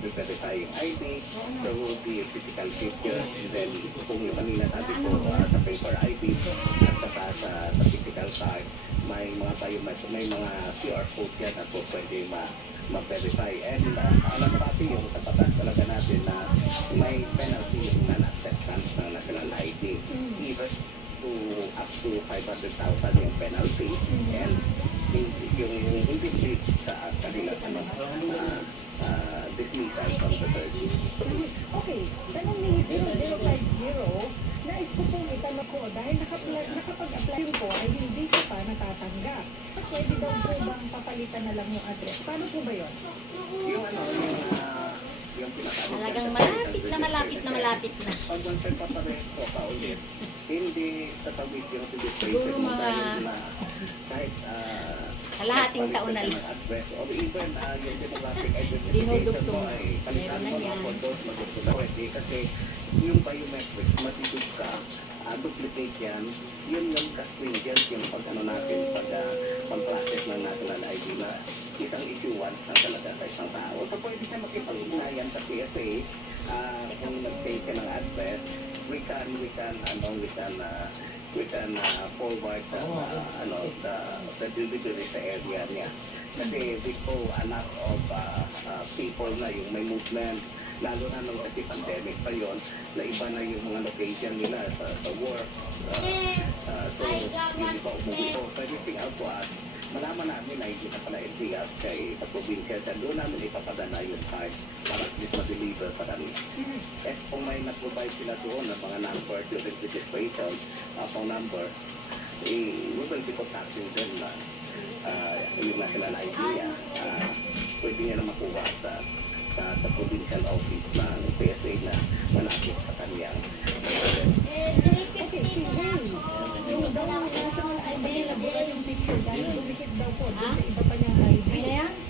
i-verify yung ID, there will be a physical picture, and then kung yung kanina sabi ko sa paper ID at saka sa physical card, may mga may mga QR code yan at po pwede ma-verify. And alam natin yung kapatan talaga natin na may penalty yung non-acceptance ng national ID. Even to up to 500,000 yung penalty. And yung hindi treat sa kanila dismissal from the service. Okay, tanong ni 0050, nais ko pong itanong ko, dahil nakapag-apply ko ay hindi ko pa natatanggap. Pwede daw po bang papalitan na lang yung address? Paano po ba yun? Yung yung Talagang malapit na malapit na. Pag nagpaparesto pa ulit, hindi tatawid yung Siguro registration mga kahit kalahating taon na lang. address o even yung demographic identification Dinudugtong. mo ay palitan Meron na mo na yan. photos, pwede kasi yung biometrics matitid ka, duplicate yan, yun yung stringent yung pag natin pag-process ng national ID na isang issue once na talaga sa isang tao. So pwede ka makipag-ugnayan sa PSA kung nag-take ka ng address, we can forward the delivery sa area niya. Kasi we saw a lot of people na yung may movement, lalo na nung kasi pandemic pa yon, na iba na yung mga location nila sa work. So, hindi pa umuwi. So, everything out to us, malaman namin na hindi na pala NDF kay sa probinsya. Sa doon namin ipapadala yung card para at least ma-deliver pa kami. At kung may na-provide sila doon ng mga number during registration, phone number, we will be contacting them na yung national ID niya. Pwede niya na makuha sa provincial office ng PSA na malapit sa kanyang. Okay, si Ray, yung daw national ID nila, bura yung picture dahil dumikit daw po doon sa iba pa niyang ID.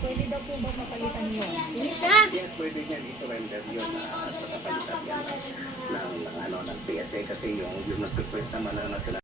Pwede daw po ba mapalitan yun? Bilis na! Yes, pwede niya i-surrender yun sa kapalitan yan ng PSA kasi yung nag-request naman na national